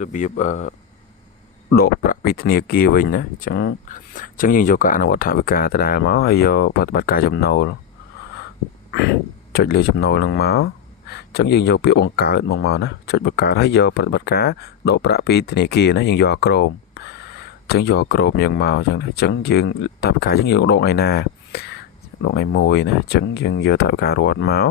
របៀបដកប្រាក់ពីធនាគារវិញណាអញ្ចឹងយើងយកការអនុវត្តថវិកាដដែលមកហើយយកប្រតិបត្តិការចំណូលចុចលើចំណូលហ្នឹងមកអញ្ចឹងយើងយកពាក្យបង្កើតមកណាចុចបង្កើតហើយយកប្រតិបត្តិការដកប្រាក់ពីធនាគារណាយើងយកក្រោមអញ្ចឹងយកក្រោមយើងមកអញ្ចឹងយើងថវិកាអញ្ចឹងយើងដកថ្ងៃណាដកថ្ងៃមួយណាអញ្ចឹងយើងយកថវិការត់មក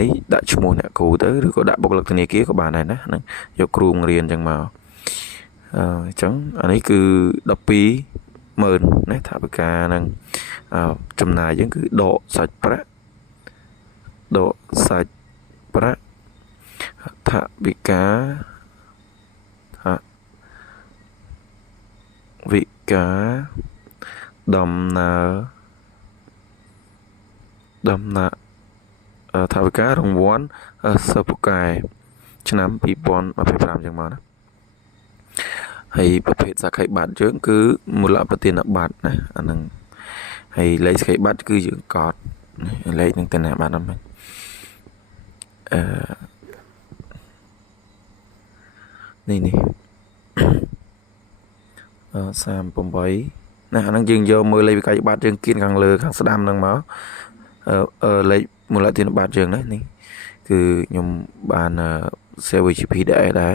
នេះដាក់ឈ្មោះអ្នកគ្រូទៅឬក៏ដាក់បុគ្គលិកធនាគារក៏បានដែរណាហ្នឹងយកគ្រូបង្រៀនអញ្ចឹងមកអញ្ចឹងអានេះគឺ120000ណាថវិកាហ្នឹងចំណាយយើងគឺដកសាច់ប្រាក់ថវិកាដំណើរថវិការង្វាន់សិស្សពូកែឆ្នាំ2025ចឹងមកណាហើយប្រភេទសក្ខីបត្រយើងគឺមូលប្រធានបត្រណាអាហ្នឹងហើយលេខសក្ខីបត្រគឺយើងកត់លេខនឹងទៅណាបាត់អត់មិននេះ38ណាអាហ្នឹងយើងយកមើលលេខវិក័យបត្រយើងគៀនខាងលើខាងស្ដាំហ្នឹងមកលេខមូលដ្ឋានបត្រយើងណានេះគឺខ្ញុំបាន save GP ដែរដា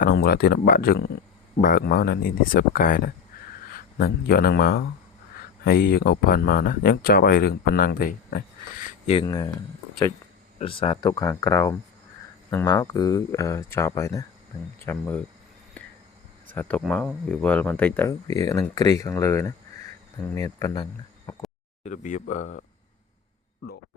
ក់ក្នុងមូលដ្ឋានបត្រយើងបើកមកណានេះសិបកែណាហ្នឹងយកហ្នឹងមកហើយយើង open មកណាអញ្ចឹងចប់ឲ្យរឿងប៉ុណ្ណឹងទេណាយើងចុចរសារទុកខាងក្រោមហ្នឹងមកគឺចប់ហើយណាហ្នឹងចាំមើលសារទុកមកវាវិលបន្តិចទៅវានឹងគ្រីសខាងលើណានឹងមានប៉ុណ្ណឹងណាអរគុណរបៀបដក